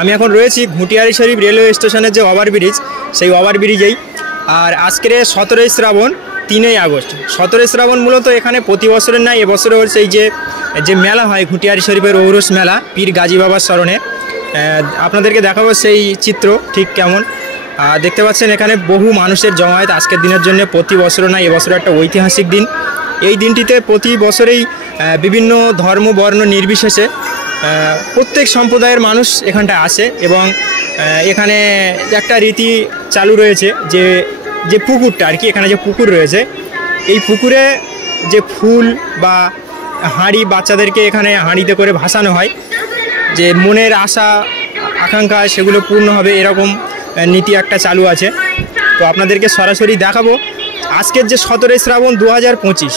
আমি এখন রয়েছি ঘুটিয়ারি শরীফ রেলওয়ে স্টেশনের যে ওভারব্রিজ, সেই ওভারব্রিজেই। আর আজকের 17ই শ্রাবণ, 3ই আগস্ট। 17ই শ্রাবণ মূলত এখানে প্রতি বছরের নাই, এবছরে হচ্ছে এই যে মেলা হয় ঘুটিয়ারি শরীফের ঔরস মেলা, পীর গাজী বাবার স্মরণে। আপনাদেরকে দেখাবো সেই চিত্র ঠিক কেমন। দেখতে পাচ্ছেন এখানে বহু মানুষের জমায়েত আজকের দিনের জন্য। প্রতি বছরও নাই, এবছর একটা ঐতিহাসিক দিন। এই দিনটিতে প্রতি বছরেই বিভিন্ন ধর্ম বর্ণ নির্বিশেষে প্রত্যেক সম্প্রদায়ের মানুষ এখানটায় আসে এবং এখানে একটা রীতি চালু রয়েছে যে পুকুরটা আর কি, এখানে যে পুকুর রয়েছে, এই পুকুরে যে ফুল বা হাঁড়ি বাচ্চাদেরকে এখানে হাঁড়িতে করে ভাসানো হয়, যে মনের আশা আকাঙ্ক্ষা সেগুলো পূর্ণ হবে, এরকম নীতি একটা চালু আছে। তো আপনাদেরকে সরাসরি দেখাবো আজকের যে 17ই শ্রাবণ 2025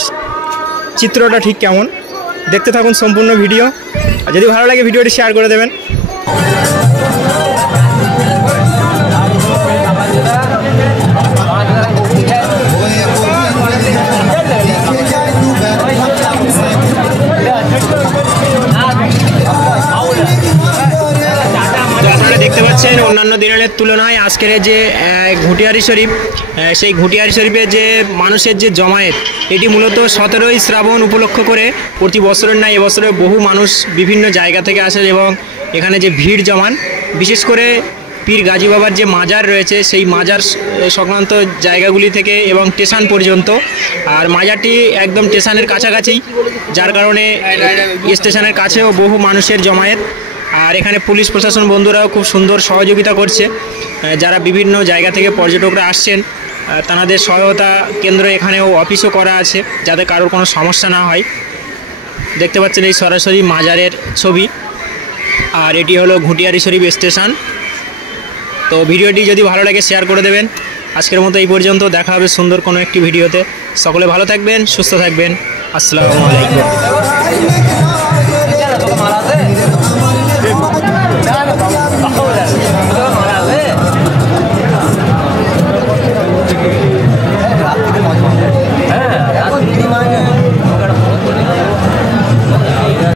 চিত্রটা ঠিক কেমন। দেখতে থাকুন সম্পূর্ণ ভিডিও। আর যদি ভালো লাগে ভিডিওটি শেয়ার করে দেবেন। দেখতে পাচ্ছেন অন্যান্য দিনের তুলনায় আজকের যে ঘুটিয়ারি শরীফ, সেই ঘুটিয়ারি শরীফে যে মানুষের যে জমায়েত, এটি মূলত 17ই শ্রাবণ উপলক্ষ করে প্রতি বছরের নাই এবছরে বহু মানুষ বিভিন্ন জায়গা থেকে আসে এবং এখানে যে ভিড় জমান, বিশেষ করে পীর গাজী বাবার যে মাজার রয়েছে সেই মাজার সংক্রান্ত জায়গাগুলি থেকে এবং স্টেশন পর্যন্ত। আর মাজারটি একদম স্টেশনের কাছাকাছি, যার কারণে স্টেশনের কাছেও বহু মানুষের জমায়েত। আর এখানে পুলিশ প্রশাসন বন্ধুরাও খুব সুন্দর সহযোগিতা করছে। যারা বিভিন্ন জায়গা থেকে পর্যটকরা আসছেন তাদের সহায়তা কেন্দ্র এখানেও অফিসও করা আছে, যাতে কারোর কোনো সমস্যা না হয়। দেখতে পাচ্ছেন এই সরাসরি মাজারের ছবি। আর এটি হলো ঘুটিয়ারি শরীফ স্টেশন। তো ভিডিওটি যদি ভালো লাগে শেয়ার করে দেবেন। আজকের মতো এই পর্যন্ত, দেখা হবে সুন্দর কোনো একটি ভিডিওতে। সকলে ভালো থাকবেন, সুস্থ থাকবেন। আসসালামু আলাইকুম।